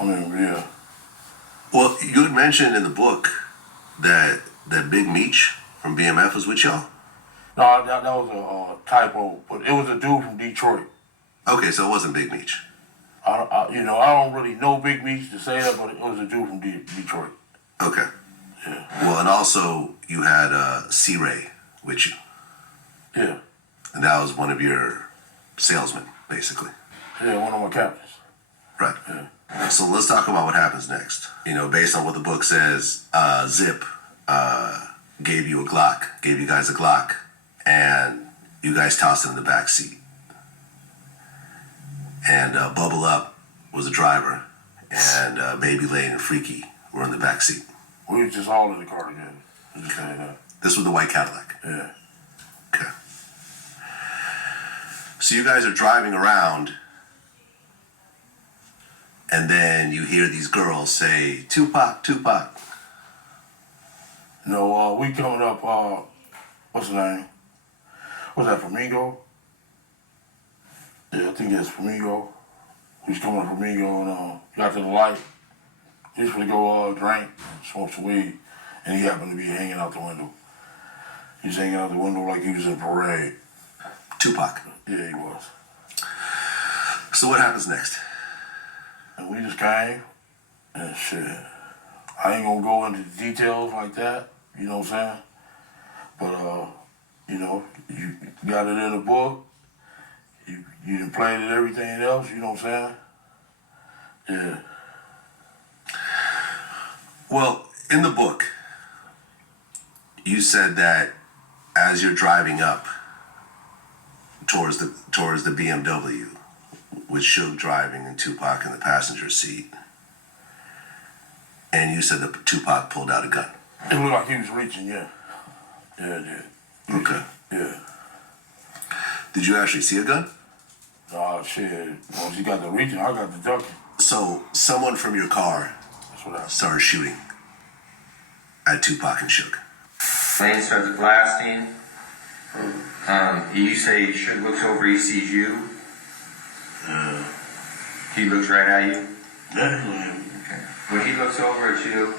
I mean, yeah. Well, you had mentioned in the book that Big Meech from BMF was with y'all. No, that was a typo, but it was a dude from Detroit. Okay, so it wasn't Big Meech. I don't really know Big Meech to say that, but it was a dude from Detroit. Okay. Yeah. Well, and also you had C-Ray with you. Yeah. And that was one of your salesmen, basically. Yeah, one of my captains. Right. Yeah. So let's talk about what happens next. You know, based on what the book says, Zip gave you guys a Glock, and you guys tossed it in the back seat. And Bubble Up was a driver, and Baby Lane and Freaky were in the back seat. We was just all in the car together. Just saying that. This was the white Cadillac. Yeah. Okay. So you guys are driving around, and then you hear these girls say, "Tupac, Tupac." No, we coming up, what's the name? What's that, Flamingo? Yeah, I think that's Flamingo. We was coming up Flamingo and got to the light. He was gonna go drink, smoke some weed, and he happened to be hanging out the window. He was hanging out the window like he was in parade. Tupac. Yeah, he was. So what happens next? And we just came, and shit. I ain't gonna go into details like that, you know what I'm saying? But, you got it in the book. You done played it, everything else, you know what I'm saying? Yeah. Well, in the book, you said that as you're driving up towards the BMW, with Suge driving and Tupac in the passenger seat, and you said that Tupac pulled out a gun. It looked like he was reaching, yeah. Yeah, it did. Okay. Yeah. Did you actually see a gun? Oh, shit. Once he got the reaching, I got the ducking. So someone from your car That's what I started shooting at Tupac and Suge. Lane starts blasting. You say Suge looks over, he sees you. He looks right at you. Definitely. Okay. When he looks over at you,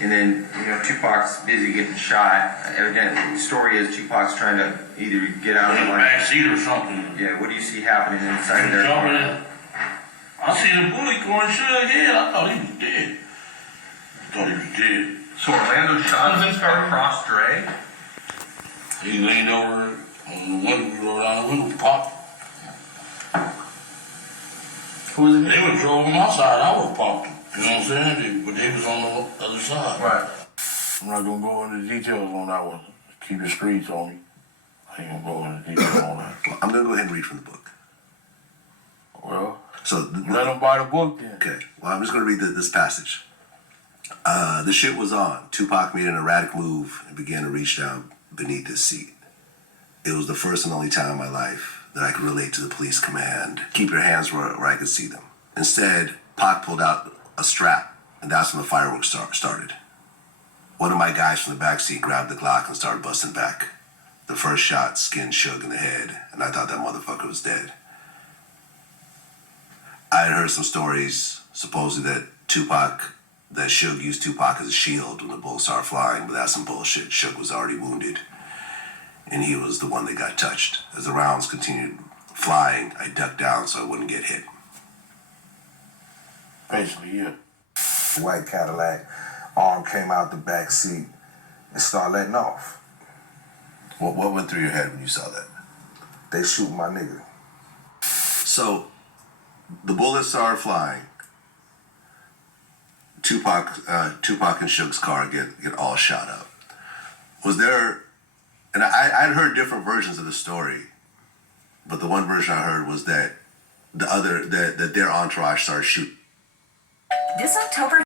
and then Tupac's busy getting shot. Evidently, the story is Tupac's trying to either get out of the back seat or something. Yeah. What do you see happening inside their Jumping car? in. I see the bullet going Suge head. I thought he was dead. So Orlando shot his car across Dre? He leaned over on the window, we rolled down the window, popped. Who was it? They would drove on my side, I would have popped him. You know what I'm saying? But they was on the other side. Right. I'm not gonna go into details on that one. Keep the streets on me. I ain't gonna go into details on that. Well, I'm gonna go ahead and read from the book. Well, So let them buy the book then. okay. Well, I'm just gonna read this passage. The shit was on. Tupac made an erratic move and began to reach down beneath his seat. It was the first and only time in my life that I could relate to the police command. Keep your hands where I could see them. Instead, Pac pulled out a strap, and that's when the fireworks started. One of my guys from the backseat grabbed the Glock and started busting back. The first shot skinned Suge in the head, and I thought that motherfucker was dead. I had heard some stories, supposedly that Suge used Tupac as a shield when the bullets started flying, but that's some bullshit. Suge was already wounded, and he was the one that got touched. As the rounds continued flying, I ducked down so I wouldn't get hit. Basically, yeah. White Cadillac, arm came out the back seat and started letting off. What went through your head when you saw that? They shoot my nigga. So, the bullets started flying. Tupac and Suge's car get all shot up. Was there, and I'd heard different versions of the story, but the one version I heard was that that their entourage started shooting. This October